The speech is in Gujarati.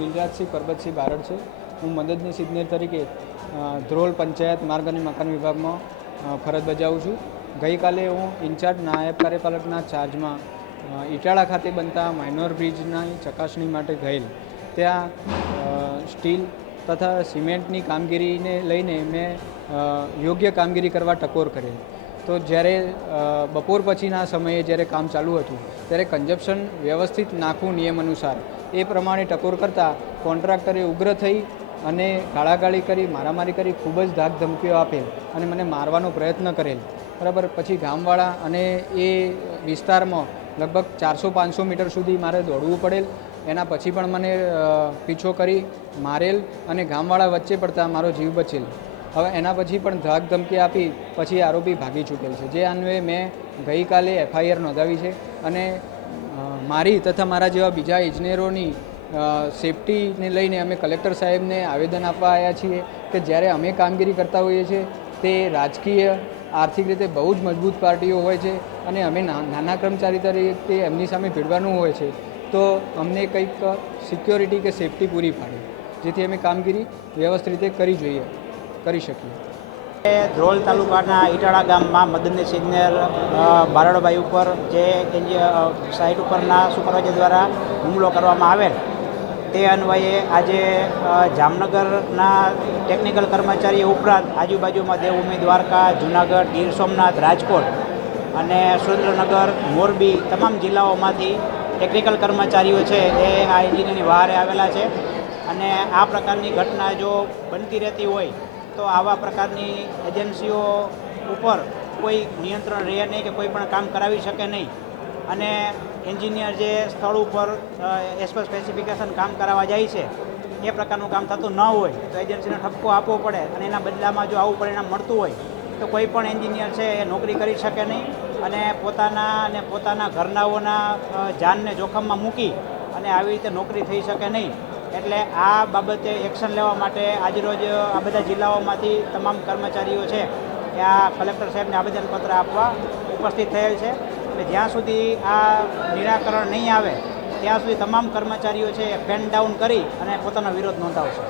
દિલરાજસિંહ પરબતસિંહ બારડ છે। હું મદદનીશ ઇજનેર તરીકે ધ્રોલ પંચાયત માર્ગ અને મકાન વિભાગમાં ફરજ બજાવું છું। ગઈકાલે હું ઇન્ચાર્જ નાયબ કાર્યપાલકના ચાર્જમાં ઇટાળા ખાતે બનતા માઇનોર બ્રિજની ચકાસણી માટે ગયેલ। ત્યાં સ્ટીલ તથા સિમેન્ટની કામગીરીને લઈને મેં યોગ્ય કામગીરી કરવા ટકોર કરેલ। તો જ્યારે બપોર પછીના સમયે જ્યારે કામ ચાલુ હતું ત્યારે કન્ઝપ્શન વ્યવસ્થિત નાખવું નિયમ અનુસાર એ પ્રમાણે ટકોર કરતાં કોન્ટ્રાક્ટરે ઉગ્ર થઈ અને ગાળાગાળી કરી, મારામારી કરી, ખૂબ જ ધાક ધમકીઓ આપેલ અને મને મારવાનો પ્રયત્ન કરેલ। બરાબર, પછી ગામવાળા અને એ વિસ્તારમાં લગભગ 400-500 મીટર સુધી મારે દોડવું પડેલ। એના પછી પણ મને પીછો કરી મારેલ અને ગામવાળા વચ્ચે પડતા મારો જીવ બચેલ। હવે એના પછી પણ ધાક ધમકી આપી પછી આરોપી ભાગી ચૂકેલ છે, જે અન્વયે મેં ગઈકાલે FIR નોંધાવી છે અને મારી તથા મારા જેવા બીજા ઇજનેરોની સેફટીને લઈને અમે કલેક્ટર સાહેબને આવેદન આપવા આવ્યા છીએ કે જ્યારે અમે કામગીરી કરતા હોઈએ છીએ તે રાજકીય આર્થિક રીતે બહુ જ મજબૂત પાર્ટીઓ હોય છે અને અમે નાના કર્મચારી તરીકે એમની સામે ભીડવાનું હોય છે, તો અમને કંઈક સિક્યોરિટી કે સેફટી પૂરી પાડે, જેથી અમે કામગીરી વ્યવસ્થિત રીતે કરી શકીએ। ધ્રોલ તાલુકાના ઇટાળા ગામમાં મદદનીશ ઇજનેર બારડભાઈ ઉપર જે સાઇટ ઉપરના સુપરવાઇઝર દ્વારા હુમલો કરવામાં આવેલ, તે અન્વયે આજે જામનગરના ટેકનિકલ કર્મચારીઓ ઉપરાંત આજુબાજુમાં દેવભૂમિ, દ્વારકા, જૂનાગઢ, ગીર સોમનાથ, રાજકોટ અને સુરેન્દ્રનગર, મોરબી તમામ જિલ્લાઓમાંથી ટેકનિકલ કર્મચારીઓ છે એ આ એન્જિનની વહારે આવેલા છે અને આ પ્રકારની ઘટના જો બનતી રહેતી હોય તો આવા પ્રકારની એજન્સીઓ ઉપર કોઈ નિયંત્રણ રહે નહીં કે કોઈ પણ કામ કરાવી શકે નહીં અને એન્જિનિયર જે સ્થળ ઉપર એઝ પર સ્પેસિફિકેશન કામ કરાવવા જાય છે એ પ્રકારનું કામ થતું ન હોય તો એજન્સીને ઠપકો આપવો પડે અને એના બદલામાં જો આવું પરિણામ મળતું હોય તો કોઈ પણ એન્જિનિયર છે એ નોકરી કરી શકે નહીં અને પોતાના ઘરનાઓના જાનને જોખમમાં મૂકી અને આવી રીતે નોકરી થઈ શકે નહીં। એટલે આ બાબતે એક્શન લેવા માટે આજરોજ આ બધા જિલ્લાઓમાંથી તમામ કર્મચારીઓ છે એ આ કલેક્ટર સાહેબને આવેદનપત્ર આપવા ઉપસ્થિત થયેલ છે અને જ્યાં સુધી આ નિરાકરણ નહીં આવે ત્યાં સુધી તમામ કર્મચારીઓ છે પેન ડાઉન કરી અને પોતાનો વિરોધ નોંધાવશે।